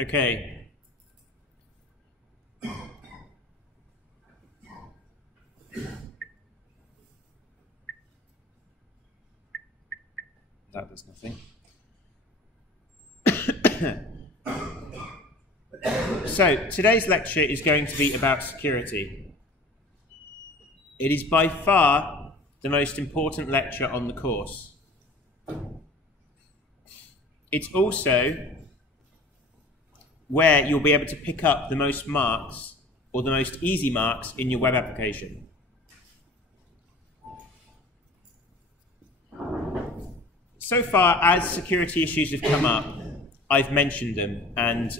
Okay. That does nothing. So, today's lecture is going to be about security. It is by far the most important lecture on the course. It's also where you'll be able to pick up the most marks, or the most easy marks, in your web application. So far, as security issues have come up, I've mentioned them, and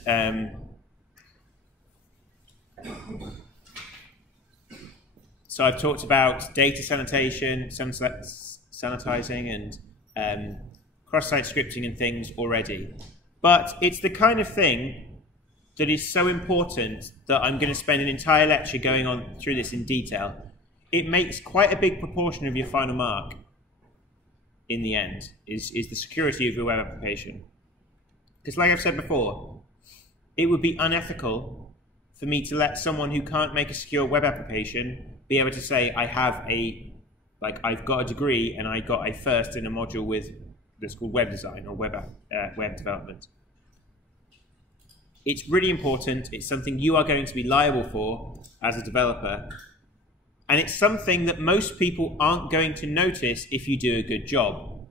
so I've talked about data sanitation, sanitizing, and cross-site scripting and things already. But it's the kind of thing that is so important that I'm going to spend an entire lecture going on through this in detail. It makes quite a big proportion of your final mark in the end, is the security of your web application. Because like I've said before, it would be unethical for me to let someone who can't make a secure web application be able to say, I've got a degree and I got a first in a module that's called web design or web development. It's really important. It's something you are going to be liable for as a developer. And it's something that most people aren't going to notice if you do a good job.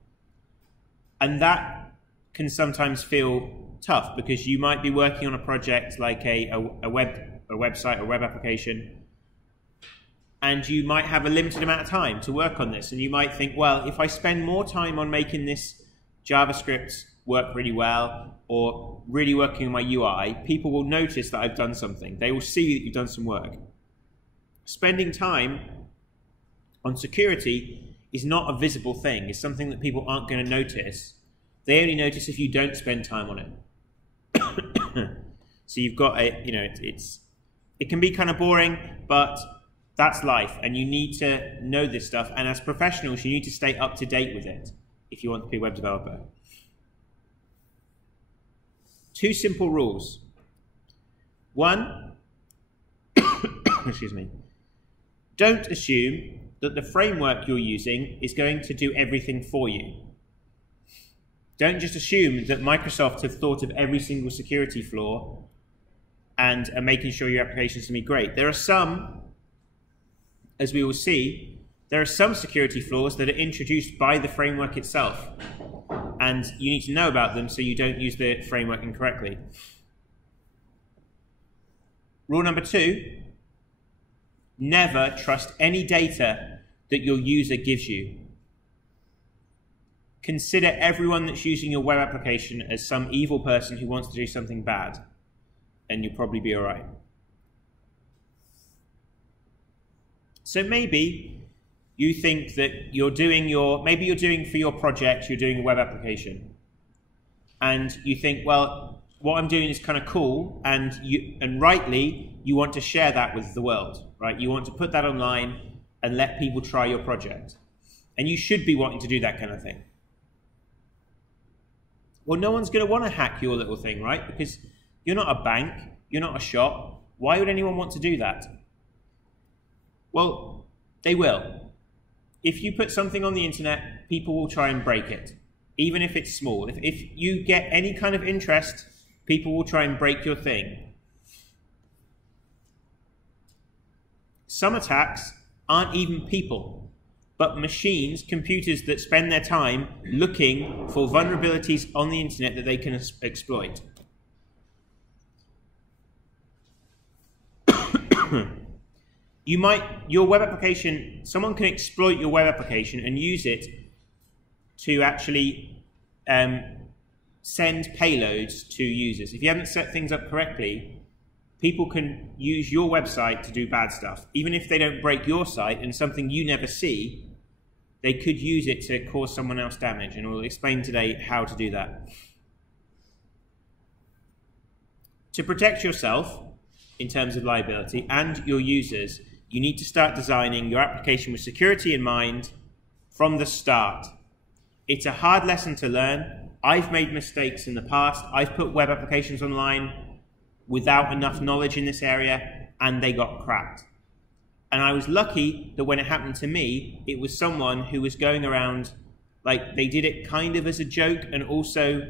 And that can sometimes feel tough because you might be working on a project like a website or web application, and you might have a limited amount of time to work on this. And you might think, well, if I spend more time on making this JavaScript work really well or really working on my UI, people will notice that I've done something. They will see that you've done some work. Spending time on security is not a visible thing. It's something that people aren't going to notice. They only notice if you don't spend time on it. So you've got it can be kind of boring, but that's life, and you need to know this stuff. And as professionals, you need to stay up to date with it if you want to be a web developer. 2 simple rules. 1, excuse me. Don't assume that the framework you're using is going to do everything for you. Don't just assume that Microsoft have thought of every single security flaw and are making sure your application is going to be great. There are some, as we will see, there are some security flaws that are introduced by the framework itself. And you need to know about them so you don't use the framework incorrectly. Rule number 2. Never trust any data that your user gives you. Consider everyone that's using your web application as some evil person who wants to do something bad, and you'll probably be all right. So maybe you think that maybe you're doing for your project, you're doing a web application, and you think, well, what I'm doing is kind of cool, and rightly, you want to share that with the world, right? You want to put that online and let people try your project. And you should be wanting to do that kind of thing. Well, no one's going to want to hack your little thing, right? Because you're not a bank, you're not a shop. Why would anyone want to do that? Well, they will. If you put something on the internet, people will try and break it, even if it's small. If you get any kind of interest, people will try and break your thing. Some attacks aren't even people, but machines, computers that spend their time looking for vulnerabilities on the internet that they can exploit. Your web application, someone can exploit your web application and use it to actually send payloads to users. If you haven't set things up correctly, people can use your website to do bad stuff. Even if they don't break your site and something you never see, they could use it to cause someone else damage. And we'll explain today how to do that. To protect yourself in terms of liability and your users, you need to start designing your application with security in mind from the start. It's a hard lesson to learn, I've made mistakes in the past. I've put web applications online without enough knowledge in this area, and they got cracked. And I was lucky that when it happened to me, it was someone who was going around, like, they did it kind of as a joke and also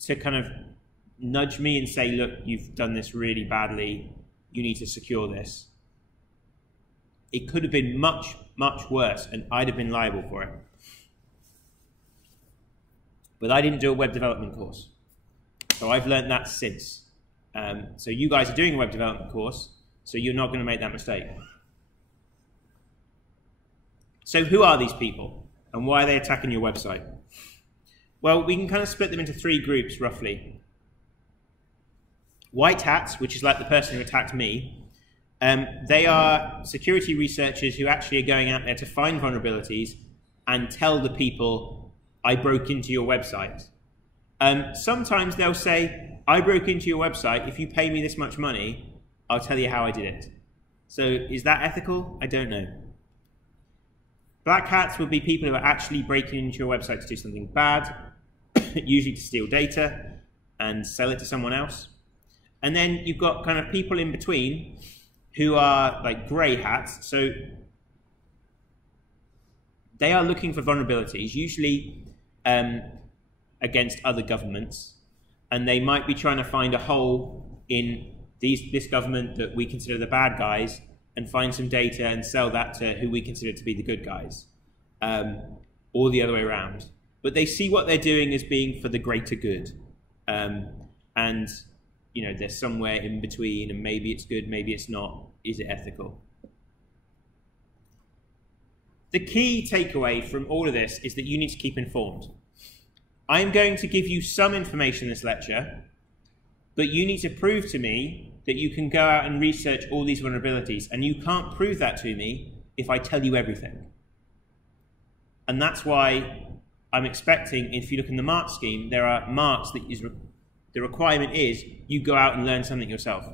to kind of nudge me and say, look, you've done this really badly, you need to secure this. It could have been much, much worse, and I'd have been liable for it. But I didn't do a web development course. So I've learned that since. So you guys are doing a web development course, so you're not going to make that mistake. So who are these people, and why are they attacking your website? Well, we can kind of split them into three groups, roughly. White hats, which is like the person who attacked me, they are security researchers who actually are going out there to find vulnerabilities and tell the people, I broke into your website. Sometimes they'll say, I broke into your website, if you pay me this much money, I'll tell you how I did it. So is that ethical? I don't know. Black hats would be people who are actually breaking into your website to do something bad, usually to steal data and sell it to someone else. And then you've got kind of people in between who are like grey hats. So they are looking for vulnerabilities, usually against other governments. And they might be trying to find a hole in this government that we consider the bad guys and find some data and sell that to who we consider to be the good guys, or the other way around. But they see what they're doing as being for the greater good. And you know, they're somewhere in between, and maybe it's good, maybe it's not. Is it ethical? The key takeaway from all of this is that you need to keep informed. I am going to give you some information in this lecture, but you need to prove to me that you can go out and research all these vulnerabilities, and you can't prove that to me if I tell you everything. And that's why I'm expecting, if you look in the mark scheme, there are marks that the requirement is you go out and learn something yourself.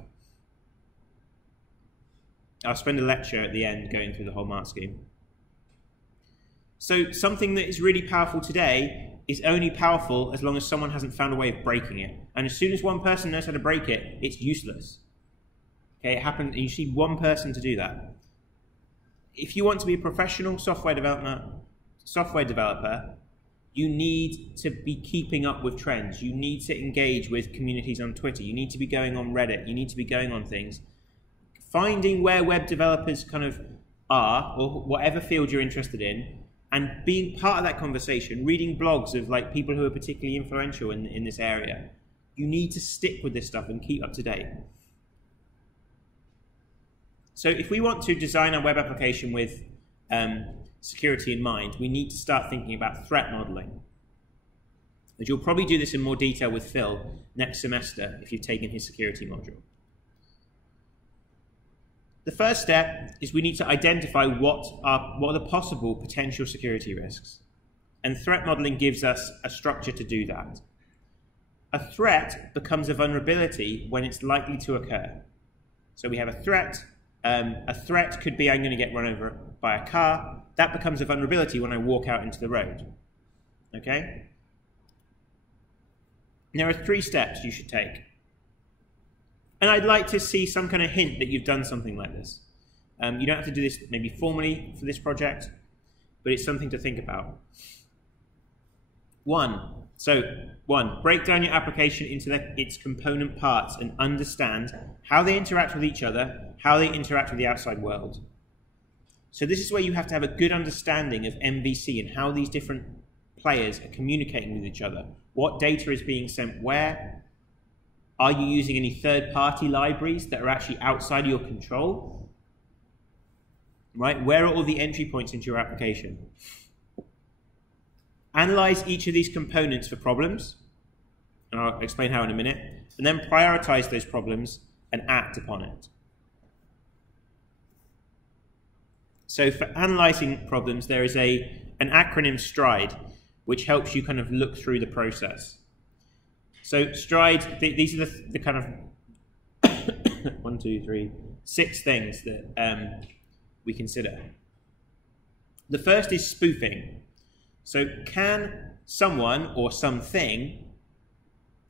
I'll spend a lecture at the end going through the whole mark scheme. So something that is really powerful today is only powerful as long as someone hasn't found a way of breaking it. And as soon as one person knows how to break it, it's useless. Okay, it happens, you need one person to do that. If you want to be a professional software developer, you need to be keeping up with trends. You need to engage with communities on Twitter. You need to be going on Reddit. You need to be going on things. Finding where web developers kind of are, or whatever field you're interested in, and being part of that conversation, reading blogs of like people who are particularly influential in this area. You need to stick with this stuff and keep up to date. So if we want to design our web application with security in mind, we need to start thinking about threat modeling. And you'll probably do this in more detail with Phil next semester if you've taken his security module. The first step is we need to identify what are the possible potential security risks. And threat modeling gives us a structure to do that. A threat becomes a vulnerability when it's likely to occur. So we have a threat. A threat could be I'm going to get run over by a car. That becomes a vulnerability when I walk out into the road. Okay? And there are 3 steps you should take. And I'd like to see some kind of hint that you've done something like this. You don't have to do this maybe formally for this project, but it's something to think about. 1, break down your application into its component parts and understand how they interact with each other, how they interact with the outside world. So this is where you have to have a good understanding of MVC and how these different players are communicating with each other. What data is being sent where? Are you using any third-party libraries that are actually outside of your control? Right? Where are all the entry points into your application? Analyze each of these components for problems, and I'll explain how in a minute, and then prioritize those problems and act upon it. So for analyzing problems, there is an acronym STRIDE, which helps you kind of look through the process. So STRIDE, these are the kind of 6 things that we consider. The first is spoofing. So can someone or something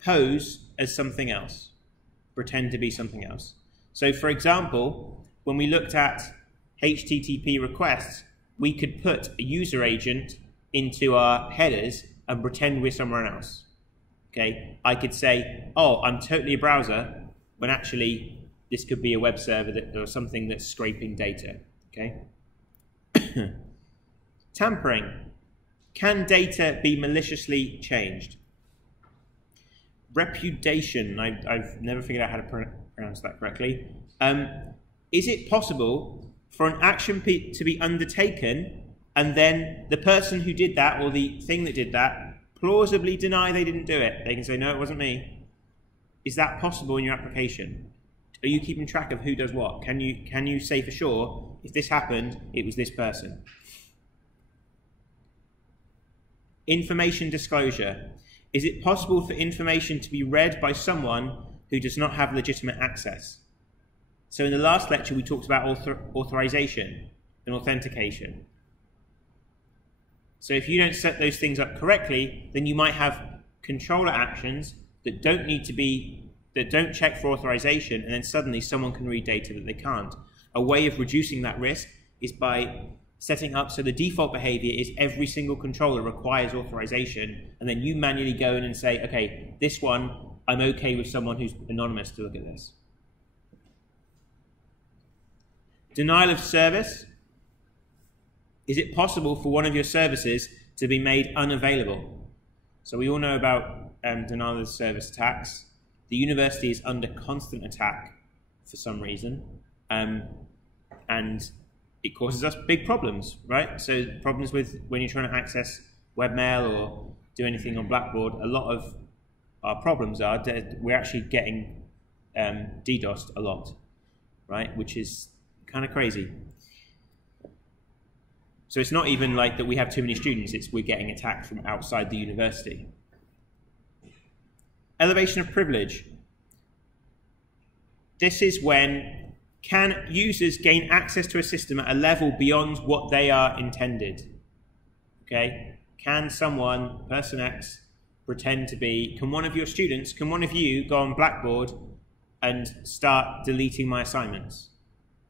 pose as something else, pretend to be something else. So for example, when we looked at HTTP requests, we could put a user agent into our headers and pretend we're somewhere else. Okay, I could say, oh, I'm totally a browser, when actually this could be a web server or something that's scraping data. Okay. Tampering. Can data be maliciously changed? Repudiation. I've never figured out how to pronounce that correctly. Is it possible for an action to be undertaken and then the person who did that or the thing that did that plausibly deny they didn't do it? They can say, no, it wasn't me. Is that possible in your application? Are you keeping track of who does what? Can you say for sure, if this happened, it was this person? Information disclosure. Is it possible for information to be read by someone who does not have legitimate access? So in the last lecture, we talked about authorization and authentication. So if you don't set those things up correctly, then you might have controller actions that don't check for authorization, and then suddenly someone can read data that they can't. A way of reducing that risk is by setting up so the default behavior is every single controller requires authorization, and then you manually go in and say, okay, this one, I'm okay with someone who's anonymous to look at this. Denial of service. Is it possible for one of your services to be made unavailable? So we all know about denial of service attacks. The university is under constant attack for some reason, and it causes us big problems, right? So problems with when you're trying to access webmail or do anything on Blackboard, a lot of our problems are that we're actually getting DDoSed a lot, right? Which is kind of crazy. So it's not even like that we have too many students, it's we're getting attacked from outside the university. Elevation of privilege. This is when can users gain access to a system at a level beyond what they are intended? Okay? Can someone, person X, pretend to be, can one of your students, can one of you go on Blackboard and start deleting my assignments?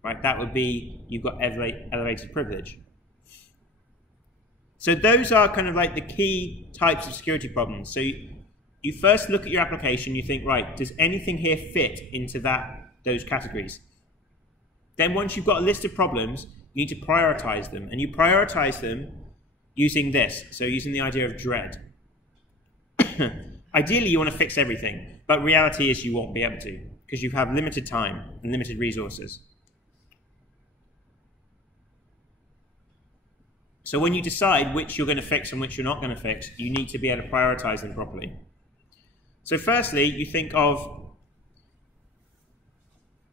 Right? That would be, you've got elevated privilege. So those are kind of like the key types of security problems. So you first look at your application, you think, right, does anything here fit into those categories? Then once you've got a list of problems, you need to prioritize them. And you prioritize them using this, so using the idea of dread. Ideally, you want to fix everything, but reality is you won't be able to, because you have limited time and limited resources. So when you decide which you're going to fix and which you're not going to fix, you need to be able to prioritize them properly. So firstly, you think of,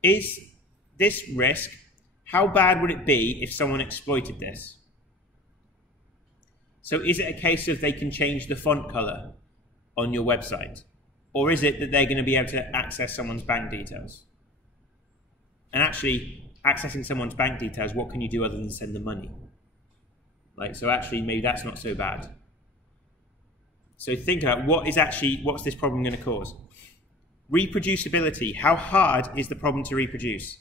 is this risk, how bad would it be if someone exploited this? So is it a case of they can change the font color on your website? Or is it that they're going to be able to access someone's bank details? And actually, accessing someone's bank details, what can you do other than send them money? Like, so actually, maybe that's not so bad. So think about what's this problem going to cause? Reproducibility. How hard is the problem to reproduce?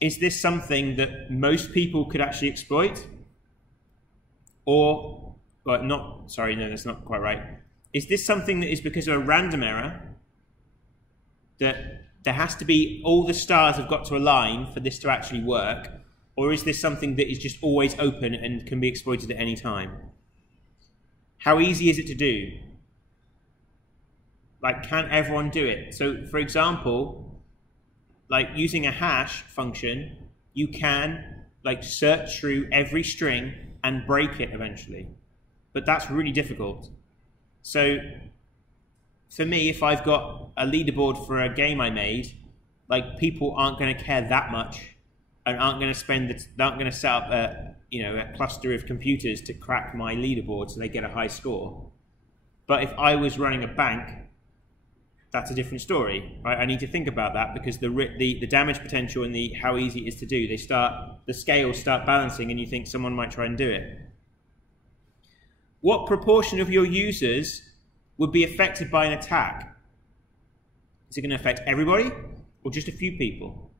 Is this something that most people could actually exploit? Or, well, not, sorry, no, that's not quite right. Is this something that is because of a random error, that there has to be, all the stars have got to align for this to actually work? Or is this something that is just always open and can be exploited at any time? How easy is it to do? Like, can everyone do it? So, for example, like using a hash function, you can like search through every string and break it eventually. But that's really difficult. So, for me, if I've got a leaderboard for a game I made, like people aren't going to care that much and aren't going to set up a cluster of computers to crack my leaderboard so they get a high score. But if I was running a bank, that's a different story, right? I need to think about that because the damage potential and how easy it is to do, the scales start balancing, and you think someone might try and do it. what proportion of your users would be affected by an attack? Is it going to affect everybody or just a few people?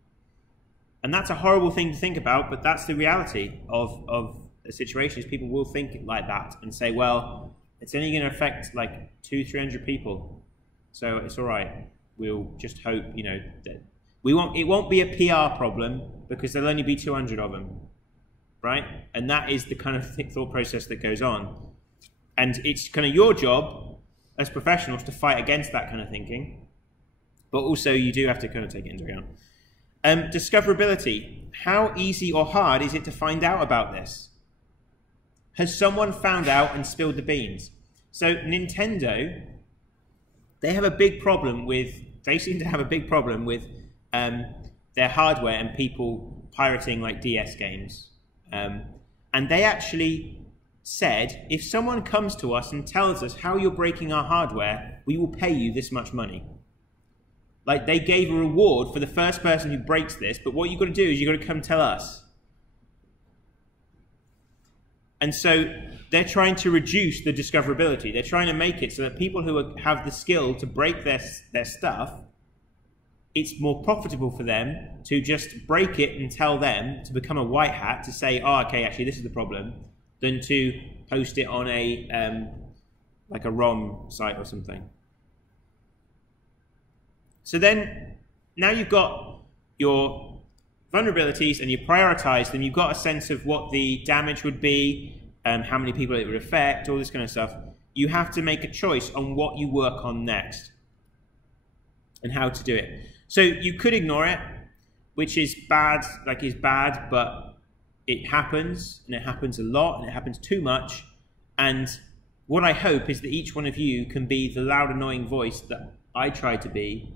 And that's a horrible thing to think about, but that's the reality of a situation, is people will think like that and say, well, it's only going to affect like 200-300 people, so it's all right. We'll just hope, you know, that it won't be a PR problem because there'll only be 200 of them, right? And that is the kind of thought process that goes on. And it's kind of your job as professionals to fight against that kind of thinking, but also you do have to kind of take it into account. Discoverability. How easy or hard is it to find out about this? Has someone found out and spilled the beans? So Nintendo, they have a big problem with, they seem to have a big problem with their hardware and people pirating like DS games. And they actually said, if someone comes to us and tells us how you're breaking our hardware, we will pay you this much money. Like, they gave a reward for the first person who breaks this, but what you've got to do is you've got to come tell us. And so they're trying to reduce the discoverability. They're trying to make it so that people who have the skill to break their stuff, it's more profitable for them to just break it and tell them, to become a white hat, to say, oh, okay, actually this is the problem, than to post it on a like a ROM site or something. So then, now you've got your vulnerabilities and you prioritize them, you've got a sense of what the damage would be, how many people it would affect, all this kind of stuff. You have to make a choice on what you work on next and how to do it. So you could ignore it, which is bad, but it happens, and it happens a lot, and it happens too much. And what I hope is that each one of you can be the loud, annoying voice that I try to be,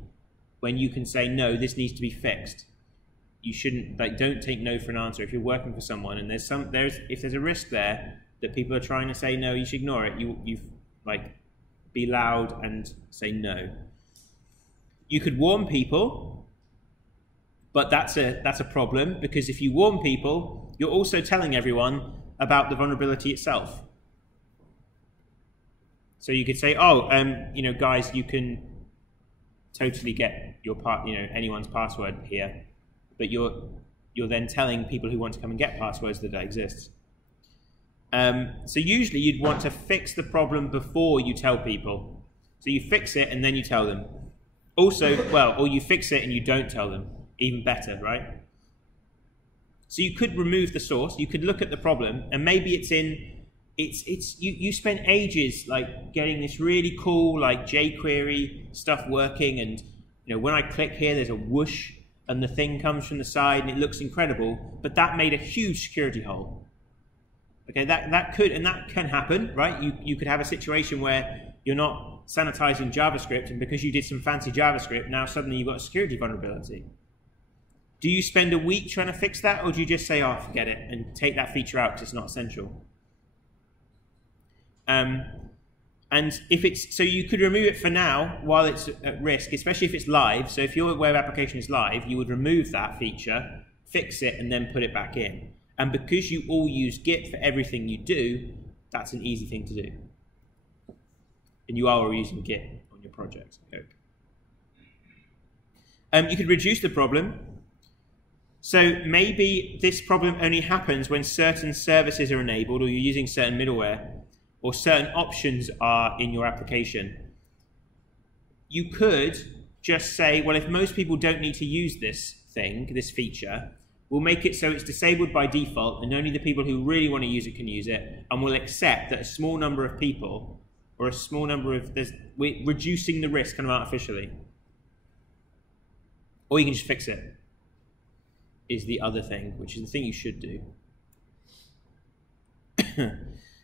when you can say, no, this needs to be fixed. You shouldn't, like, don't take no for an answer. If you're working for someone and if there's a risk there that people are trying to say no, you should ignore it. You like, be loud and say no. You could warn people, but that's a problem, because if you warn people, you're also telling everyone about the vulnerability itself. So you could say, oh, you know, guys, you can totally get your anyone's password here, but you're then telling people who want to come and get passwords that exists. So usually you'd want to fix the problem before you tell people. So you fix it and then you tell them. Also, well, or you fix it and you don't tell them. Even better, right? So you could remove the source. You could look at the problem, and maybe you spent ages like getting this really cool like jQuery stuff working, and you know, when I click here, there's a whoosh, and the thing comes from the side, and it looks incredible. But that made a huge security hole. Okay, that can happen, right? You could have a situation where you're not sanitizing JavaScript, and because you did some fancy JavaScript, now suddenly you've got a security vulnerability. Do you spend a week trying to fix that, or do you just say, oh, forget it, and take that feature out because it's not essential? And if it's, so you could remove it for now while it's at risk, especially if it's live. So if your web application is live, you would remove that feature, fix it, and then put it back in. And because you all use Git for everything you do, that's an easy thing to do. And you are using Git on your project, I hope. You could reduce the problem. So maybe this problem only happens when certain services are enabled, or you're using certain middleware, or certain options are in your application. You could just say, well, if most people don't need to use this feature, we'll make it so it's disabled by default, and only the people who really want to use it can use it, and we'll accept that a small number of people, or a small number of, we're reducing the risk kind of artificially. Or you can just fix it, is the other thing, which is the thing you should do.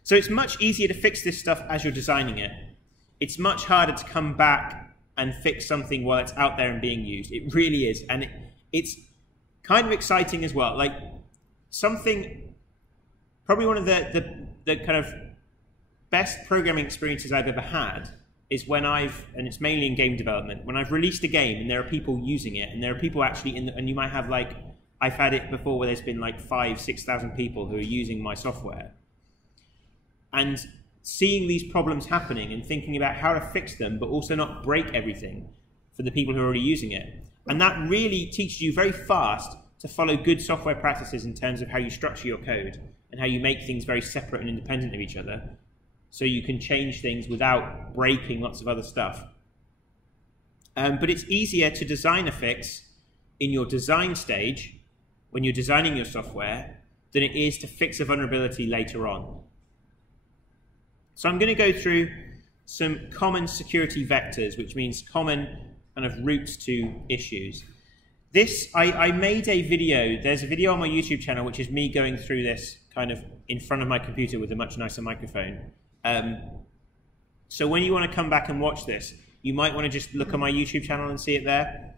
So it's much easier to fix this stuff as you're designing it. It's much harder to come back and fix something while it's out there and being used. It really is. And it's kind of exciting as well. Like, something, probably one of the kind of best programming experiences I've ever had is when and it's mainly in game development, when I've released a game and there are people using it, and there are people actually and you might have like, I've had it before where there's been like 5,000 to 6,000 people who are using my software. And seeing these problems happening and thinking about how to fix them, but also not break everything for the people who are already using it. And that really teaches you very fast to follow good software practices in terms of how you structure your code and how you make things very separate and independent of each other, so you can change things without breaking lots of other stuff. But it's easier to design a fix in your design stage, when you're designing your software, than it is to fix a vulnerability later on. So I'm going to go through some common security vectors, which means common kind of routes to issues. This, I made a video, there's a video on my YouTube channel, which is me going through this kind of in front of my computer with a much nicer microphone. So when you want to come back and watch this, you might want to just look on my YouTube channel and see it there.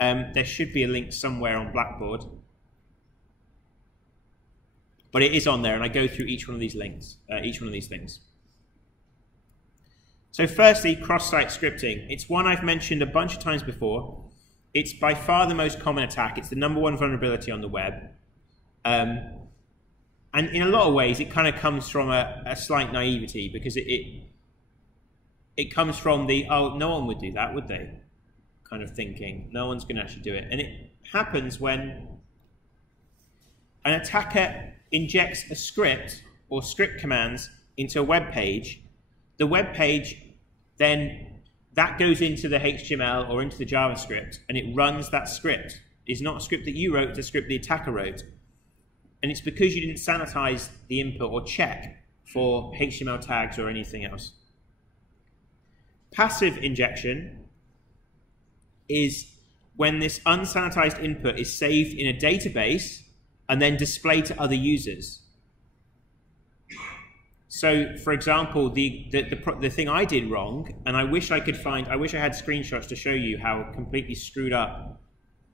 There should be a link somewhere on Blackboard. But it is on there, and I go through each one of these links, each one of these things. So firstly, cross-site scripting. It's one I've mentioned a bunch of times before. It's by far the most common attack. It's the #1 vulnerability on the web. And in a lot of ways, it kind of comes from a slight naivety, because it comes from the, oh, no one would do that, would they? Kind of thinking. No one's going to actually do it. And it happens when an attacker injects a script or script commands into a web page. The web page, then that goes into the HTML or into the JavaScript, and it runs that script. It's not a script that you wrote, it's a script the attacker wrote. And it's because you didn't sanitize the input or check for HTML tags or anything else. Passive injection is when this unsanitized input is saved in a database and then displayed to other users. So, for example, the thing I did wrong, and I wish I had screenshots to show you how completely screwed up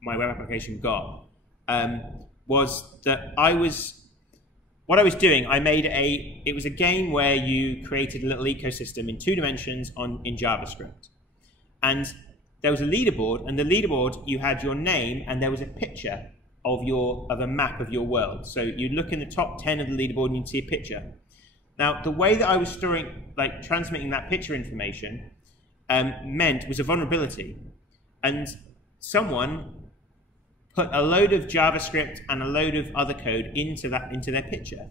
my web application got, was that what I was doing, it was a game where you created a little ecosystem in 2 dimensions in JavaScript. And there was a leaderboard, and the leaderboard, you had your name, and there was a picture of a map of your world. So you'd look in the top 10 of the leaderboard, and you'd see a picture. Now, the way that I was transmitting that picture information was a vulnerability. And someone put a load of JavaScript and a load of other code into their picture.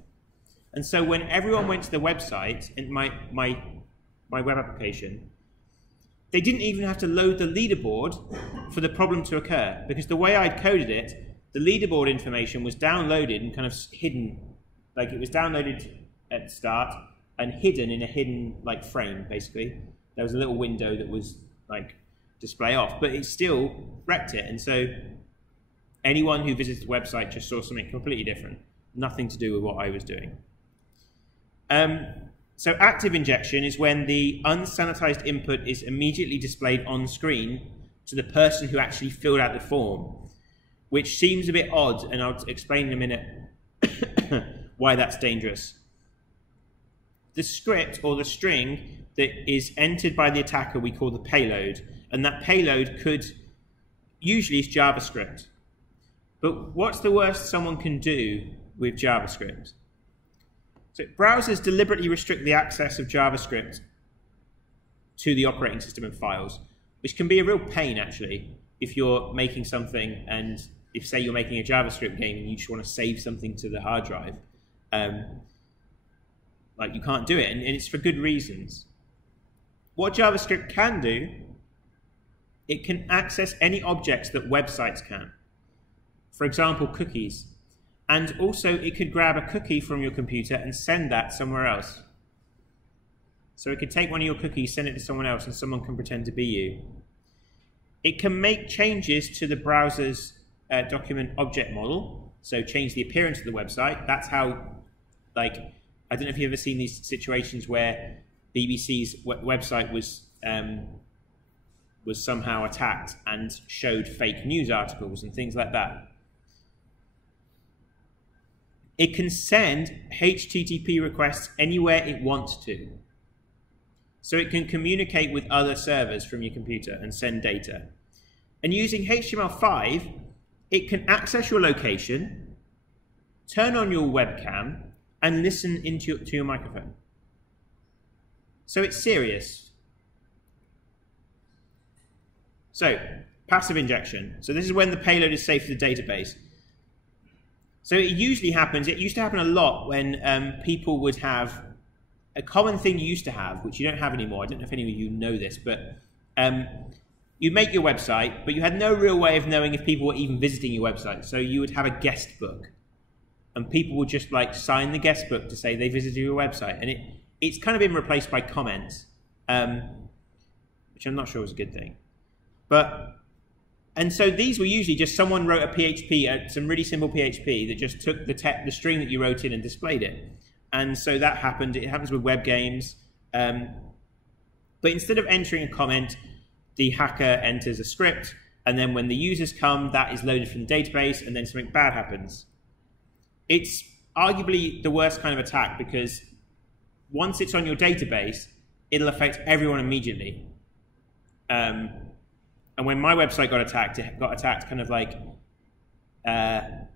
And so when everyone went to the website, in my web application, they didn't even have to load the leaderboard for the problem to occur, because the way I'd coded it, the leaderboard information was downloaded and kind of hidden, like it was downloaded at the start and hidden in a hidden frame, basically. There was a little window that was display off, but it still wrecked it. And so anyone who visits the website just saw something completely different, nothing to do with what I was doing. So active injection is when the unsanitized input is immediately displayed on screen to the person who actually filled out the form, which seems a bit odd, and I'll explain in a minute why that's dangerous. The script or the string that is entered by the attacker we call the payload, and that payload usually is JavaScript. But what's the worst someone can do with JavaScript? So browsers deliberately restrict the access of JavaScript to the operating system and files, which can be a real pain, actually, if you're making something, and if, say, you're making a JavaScript game and you just want to save something to the hard drive. You can't do it, and it's for good reasons. What JavaScript can do, it can access any objects that websites can. For example, cookies. And also, it could grab a cookie from your computer and send that somewhere else. So it could take one of your cookies, send it to someone else, and someone can pretend to be you. It can make changes to the browser's document object model, so change the appearance of the website. That's how, I don't know if you've ever seen these situations where BBC's website was somehow attacked and showed fake news articles and things like that. It can send HTTP requests anywhere it wants to. So it can communicate with other servers from your computer and send data. And using HTML5, it can access your location, turn on your webcam, and listen to your microphone. So it's serious. So, passive injection. So this is when the payload is saved to the database. So it usually happens, it used to happen a lot when people would have, a common thing you used to have, which you don't have anymore, I don't know if any of you know this, but you make your website, but you had no real way of knowing if people were even visiting your website. So you would have a guest book, and people would just like sign the guest book to say they visited your website. And it's kind of been replaced by comments, which I'm not sure was a good thing. And so these were usually just someone wrote a PHP, some really simple PHP that just took the string that you wrote in and displayed it. And so that happened. It happens with web games. But instead of entering a comment, the hacker enters a script, and then when the users come, that is loaded from the database, and then something bad happens. It's arguably the worst kind of attack because once it's on your database, it'll affect everyone immediately. And when my website got attacked, it got attacked kind of like at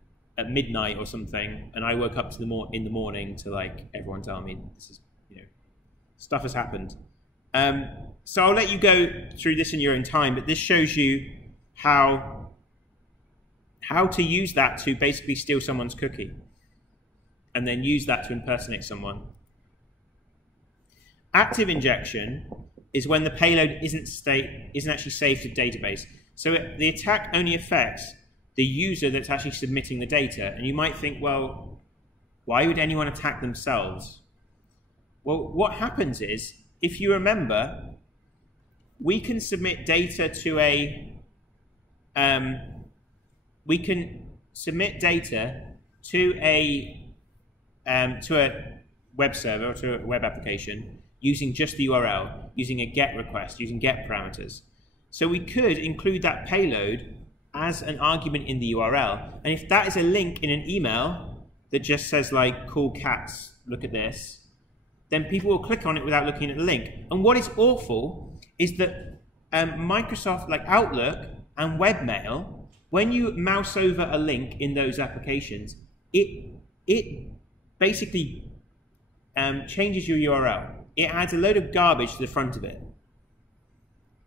midnight or something, and I woke up in the morning to like everyone tell me this is, stuff has happened. So I'll let you go through this in your own time, but this shows you how to use that to basically steal someone's cookie and then use that to impersonate someone. Active injection is when the payload isn't actually saved to the database. So the attack only affects the user that's actually submitting the data. And you might think, well, why would anyone attack themselves? Well, what happens is, if you remember, we can submit data to a web server or to a web application using just the URL, using a GET request, using GET parameters. So we could include that payload as an argument in the URL. And if that is a link in an email that just says like, cool cats, look at this, then people will click on it without looking at the link. And what is awful is that Microsoft, like Outlook and webmail, when you mouse over a link in those applications, it basically changes your URL. It adds a load of garbage to the front of it.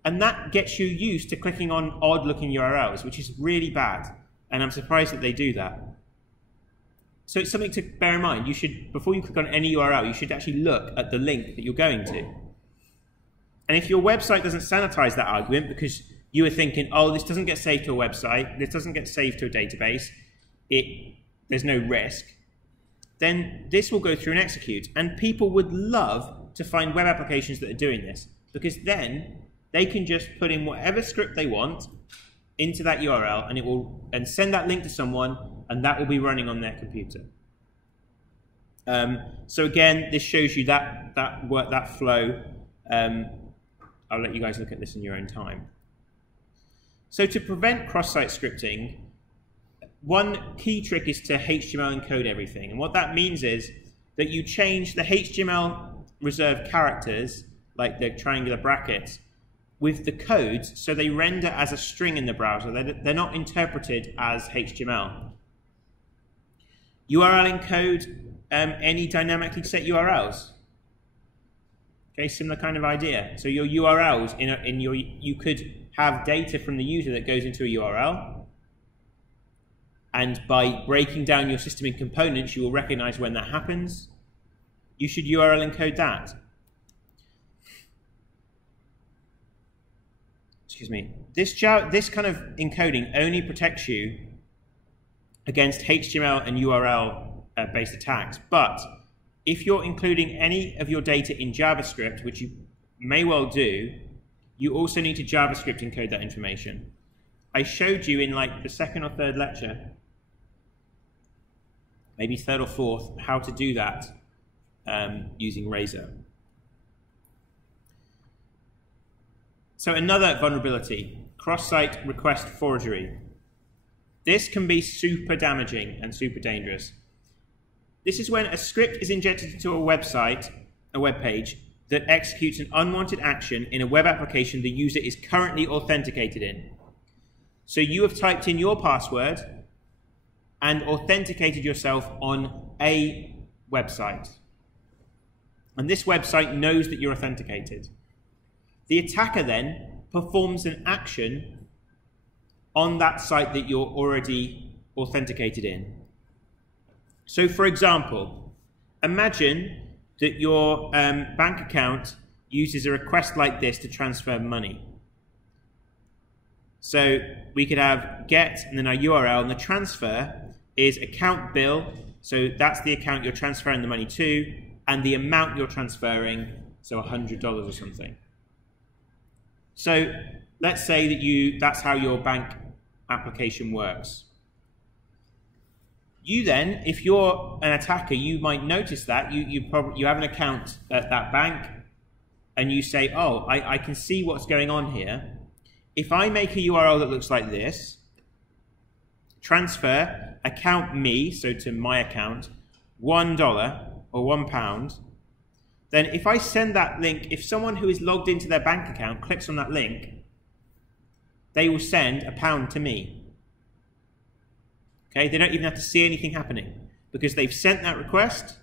And that gets you used to clicking on odd-looking URLs, which is really bad. And I'm surprised that they do that. So it's something to bear in mind. You should, before you click on any URL, you should actually look at the link that you're going to. And if your website doesn't sanitize that argument because you were thinking, oh, this doesn't get saved to a website, this doesn't get saved to a database, there's no risk, then this will go through and execute. And people would love to find web applications that are doing this, because then they can just put in whatever script they want into that URL, and it will send that link to someone, and that will be running on their computer. So again, this shows you that flow. I'll let you guys look at this in your own time. So to prevent cross-site scripting, one key trick is to HTML encode everything. And what that means is that you change the HTML reserved characters, like the triangular brackets, with the codes so they render as a string in the browser. They're not interpreted as HTML. URL encode any dynamically set URLs. Okay, similar kind of idea. So your URLs you could have data from the user that goes into a URL, and by breaking down your system in components, you will recognize when that happens. You should URL encode that. Excuse me. This kind of encoding only protects you against HTML and URL-based attacks, but if you're including any of your data in JavaScript, which you may well do, you also need to JavaScript encode that information. I showed you in like the second or third lecture, maybe third or fourth, how to do that using Razor. So another vulnerability, cross-site request forgery. This can be super damaging and super dangerous. This is when a script is injected into a website, a web page, that executes an unwanted action in a web application the user is currently authenticated in. So you have typed in your password and authenticated yourself on a website. And this website knows that you're authenticated. The attacker then performs an action on that site that you're already authenticated in. So for example, imagine that your bank account uses a request like this to transfer money. So we could have get and then our URL, and the transfer is account bill. So that's the account you're transferring the money to, and the amount you're transferring, so $100 or something. So let's say that that's how your bank application works. You then, if you're an attacker, you might notice that you have an account at that bank, and you say, oh, I can see what's going on here. If I make a URL that looks like this, transfer account me, so to my account, $1 or £1, then if I send that link, if someone who is logged into their bank account clicks on that link, they will send £1 to me. Okay, they don't even have to see anything happening because they've sent that request.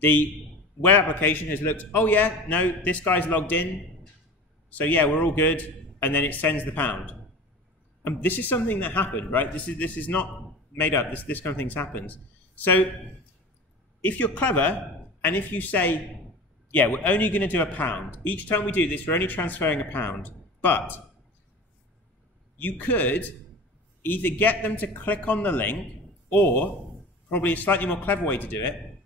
The web application has looked, oh yeah, no, this guy's logged in, so yeah, we're all good, and then it sends the £1. And this is something that happened, right? This is not made up. This kind of thing's happened. So if you're clever, and if you say, yeah, we're only going to do £1. Each time we do this, we're only transferring £1. But you could either get them to click on the link, or probably a slightly more clever way to do it,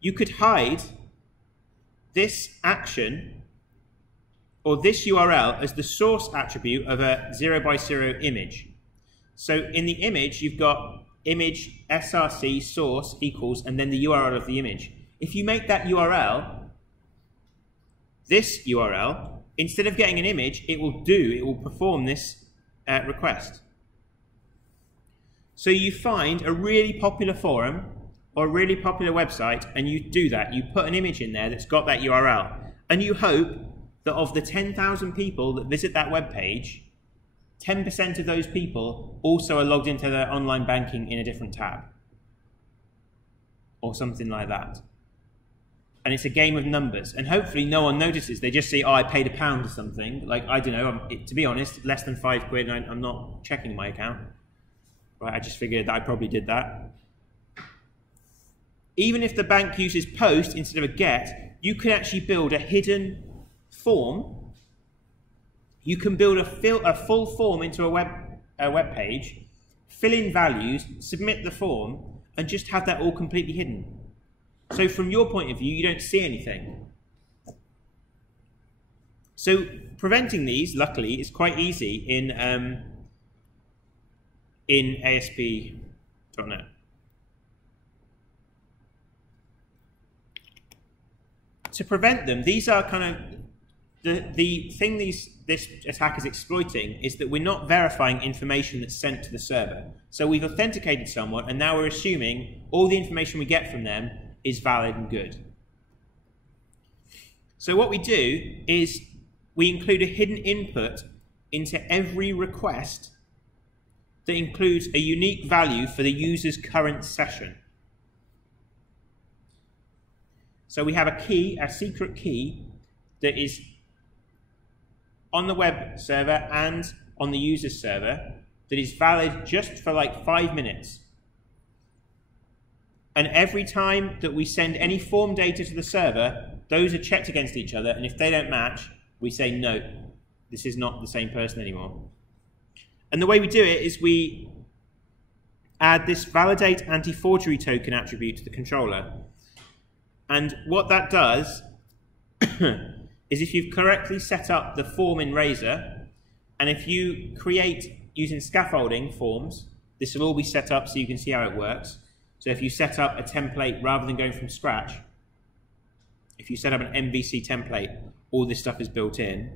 you could hide this action or this URL as the source attribute of a 0x0 image. So in the image, you've got image src source equals and then the URL of the image. If you make that URL, this URL, instead of getting an image, it will perform this request. So you find a really popular forum or a really popular website, and you do that. You put an image in there that's got that URL, and you hope that of the 10,000 people that visit that web page, 10% of those people also are logged into their online banking in a different tab, or something like that. And it's a game of numbers, and hopefully no one notices. They just say, oh, I paid £1 or something. Like, I don't know, to be honest, less than £5, and I'm not checking my account. Right, I just figured that I probably did that. Even if the bank uses post instead of a get, you can actually build a hidden form. You can build a full form into a web page, fill in values, submit the form, and just have that all completely hidden. So from your point of view, you don't see anything. So preventing these, luckily, is quite easy in ASP.NET. To prevent them, these are kind of the thing this attack is exploiting is that we're not verifying information that's sent to the server. So we've authenticated someone, and now we're assuming all the information we get from them is valid and good. So what we do is we include a hidden input into every request that includes a unique value for the user's current session. So we have a key, a secret key, that is on the web server and on the user's server that is valid just for like 5 minutes. And every time that we send any form data to the server, those are checked against each other, and if they don't match, we say, no, this is not the same person anymore. And the way we do it is we add this validate anti-forgery token attribute to the controller. And what that does is if you've correctly set up the form in Razor, and if you create using scaffolding forms, this will all be set up so you can see how it works. So if you set up a template rather than going from scratch, if you set up an MVC template, all this stuff is built in.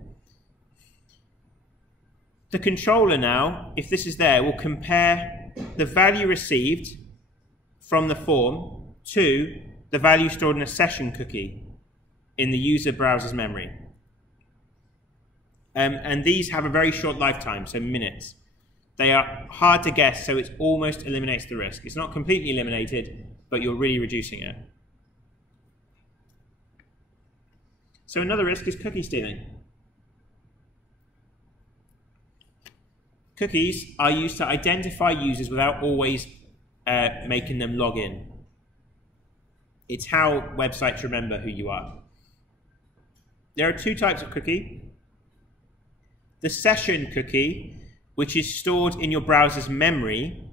The controller now, if this is there, will compare the value received from the form to the value stored in a session cookie in the user browser's memory. And these have a very short lifetime, so minutes. They are hard to guess, so it almost eliminates the risk. It's not completely eliminated, but you're really reducing it. So another risk is cookie stealing. Cookies are used to identify users without always making them log in. It's how websites remember who you are. There are two types of cookie. The session cookie, which is stored in your browser's memory,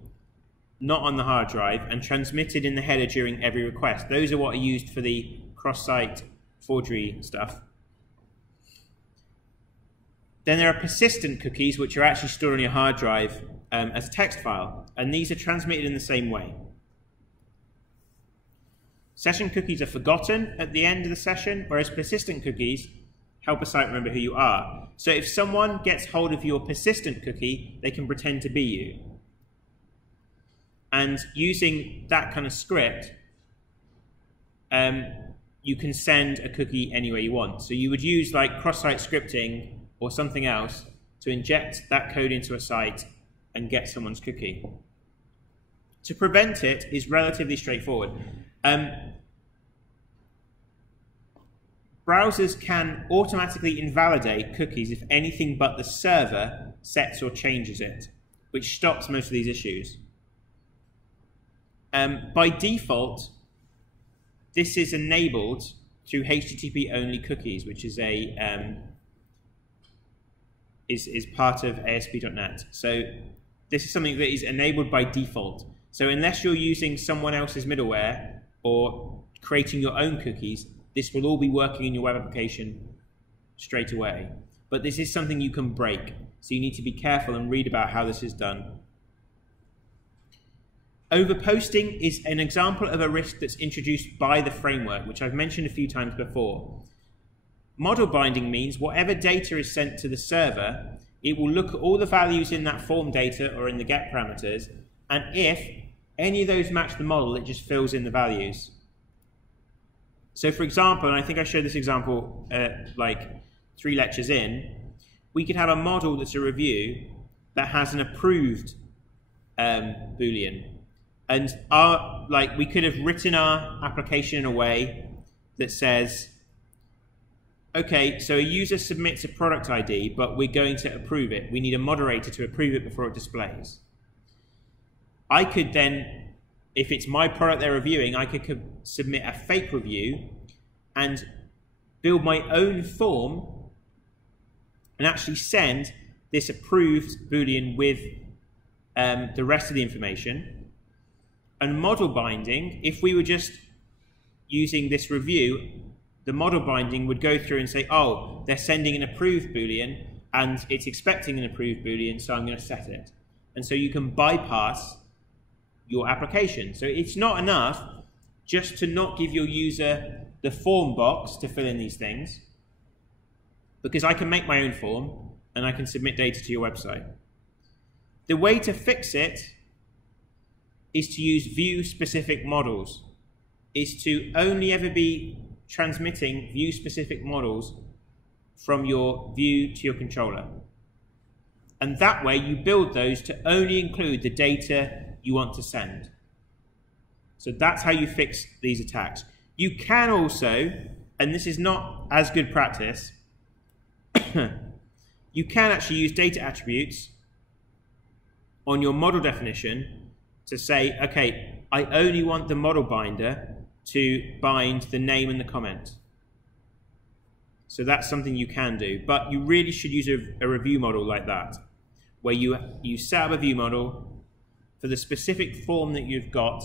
not on the hard drive, and transmitted in the header during every request. Those are what are used for the Crosssite forgery stuff. Then there are persistent cookies, which are actually stored on your hard drive as a text file, and these are transmitted in the same way. Session cookies are forgotten at the end of the session, whereas persistent cookies help a site remember who you are. So if someone gets hold of your persistent cookie, they can pretend to be you. And using that kind of script, you can send a cookie anywhere you want. So you would use like cross-site scripting or something else to inject that code into a site and get someone's cookie. To prevent it is relatively straightforward. Browsers can automatically invalidate cookies if anything but the server sets or changes it, which stops most of these issues. By default, this is enabled through HTTP-only cookies, which is is part of ASP.NET. So this is something that is enabled by default. So unless you're using someone else's middleware or creating your own cookies, this will all be working in your web application straight away. But this is something you can break, so you need to be careful and read about how this is done. Overposting is an example of a risk that's introduced by the framework, which I've mentioned a few times before. Model binding means whatever data is sent to the server, it will look at all the values in that form data or in the get parameters, and if any of those match the model, it just fills in the values. So for example, and I think I showed this example like 3 lectures in, we could have a model that's a review that has an approved Boolean. And we could have written our application in a way that says, okay, so a user submits a product ID, but we're going to approve it. We need a moderator to approve it before it displays. I could then, if it's my product they're reviewing, I could submit a fake review and build my own form and actually send this approved Boolean with the rest of the information. And model binding, if we were just using this review, the model binding would go through and say, oh, they're sending an approved Boolean and it's expecting an approved Boolean, so I'm going to set it. And so you can bypass your application. So it's not enough just to not give your user the form box to fill in these things, because I can make my own form and I can submit data to your website. The way to fix it is to use view-specific models, is to only ever be transmitting view-specific models from your view to your controller. And that way you build those to only include the data you want to send. So that's how you fix these attacks. You can also, and this is not as good practice, you can actually use data attributes on your model definition to say, okay, I only want the model binder to bind the name and the comment. So that's something you can do, but you really should use a review model like that, where you set up a view model for the specific form that you've got,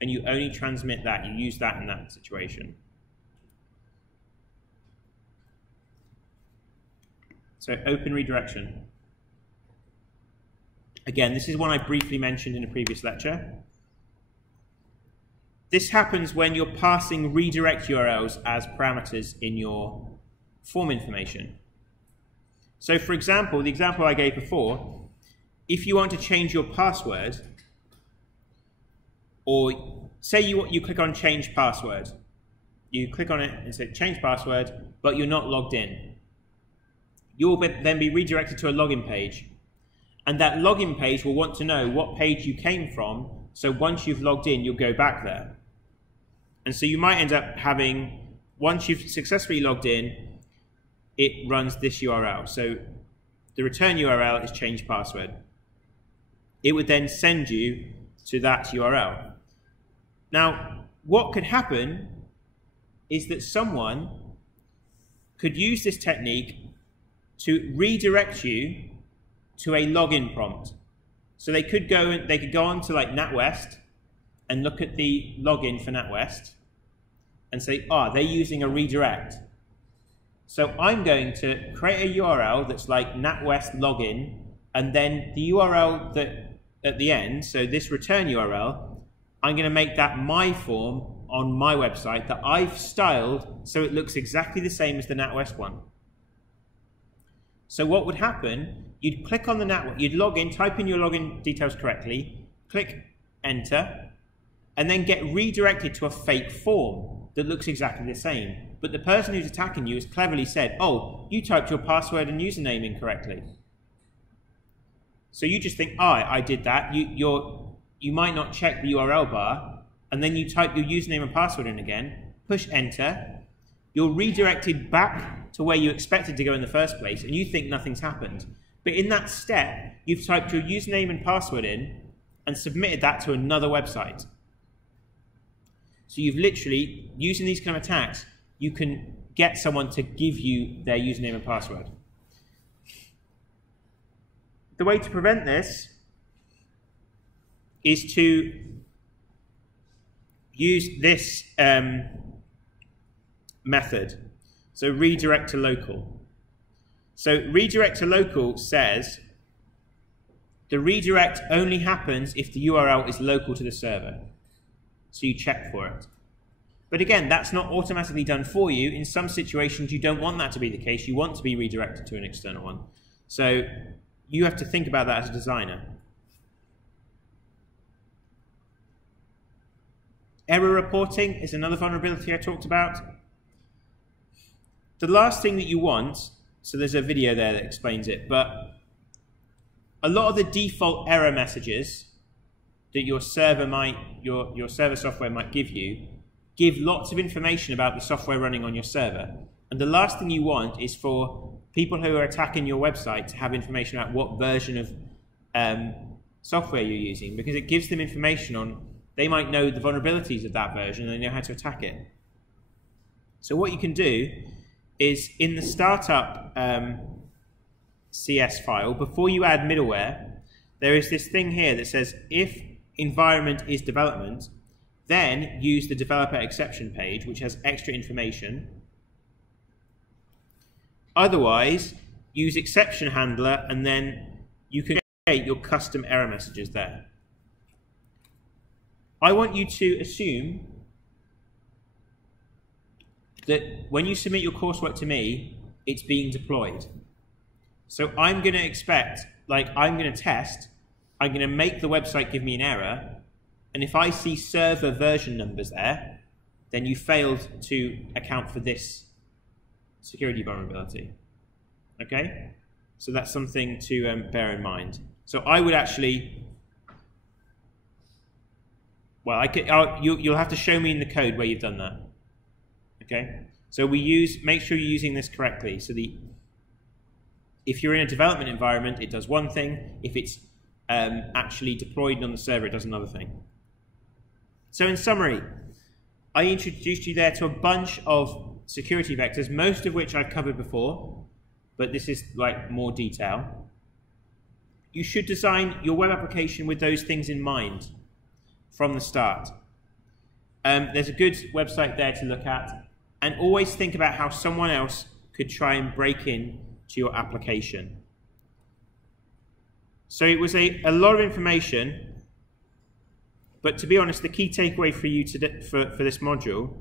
and you only transmit that. You use that in that situation. So open redirection. Again, this is one I briefly mentioned in a previous lecture. This happens when you're passing redirect URLs as parameters in your form information. So for example, the example I gave before, if you want to change your password, or say you click on change password, you click on it and say change password, but you're not logged in. You'll then be redirected to a login page. And that login page will want to know what page you came from, so once you've logged in, you'll go back there. And so you might end up having once you've successfully logged in, it runs this URL. So the return URL is change password. It would then send you to that URL. Now, what could happen is that someone could use this technique to redirect you to a login prompt. So they could go on to like NatWest and look at the login for NatWest and say, they're using a redirect. So I'm going to create a URL that's like NatWest login, and then the URL that at the end, so this return URL, I'm going to make that my form on my website that I've styled so it looks exactly the same as the NatWest one. So what would happen, you'd click on the NatWest, you'd log in, type in your login details correctly, click enter, and then get redirected to a fake form that looks exactly the same. But the person who's attacking you has cleverly said, you typed your password and username incorrectly. So you just think, I did that. You might not check the URL bar, and then you type your username and password in again, push enter, you're redirected back to where you expected to go in the first place, and you think nothing's happened. But in that step, you've typed your username and password in and submitted that to another website. So you've literally, using these kind of attacks, you can get someone to give you their username and password. The way to prevent this is to use this method. So redirect to local. So redirect to local says the redirect only happens if the URL is local to the server. So you check for it. But again, that's not automatically done for you. In some situations, you don't want that to be the case. You want to be redirected to an external one. So you have to think about that as a designer. Error reporting is another vulnerability I talked about. The last thing that you want, so there's a video there that explains it, but a lot of the default error messages that your server software might give you give lots of information about the software running on your server. And the last thing you want is for people who are attacking your website to have information about what version of software you're using, because it gives them information on, they might know the vulnerabilities of that version and they know how to attack it. So what you can do is in the startup CS file, before you add middleware, there is this thing here that says if environment is development, then use the developer exception page, which has extra information. Otherwise, use exception handler, and then you can create your custom error messages there. I want you to assume that when you submit your coursework to me, it's being deployed. So I'm going to expect, I'm going to test, I'm going to make the website give me an error, and if I see server version numbers there, then you failed to account for this security vulnerability. Okay? So that's something to bear in mind. So I would actually, well, you'll have to show me in the code where you've done that. Okay? So make sure you're using this correctly. So if you're in a development environment, it does one thing. If it's actually deployed on the server, it does another thing. So in summary, I introduced you there to a bunch of security vectors, most of which I've covered before, but this is more detail. You should design your web application with those things in mind from the start. There's a good website there to look at, and always think about how someone else could try and break in to your application. So it was a lot of information, but to be honest, the key takeaway for you for this module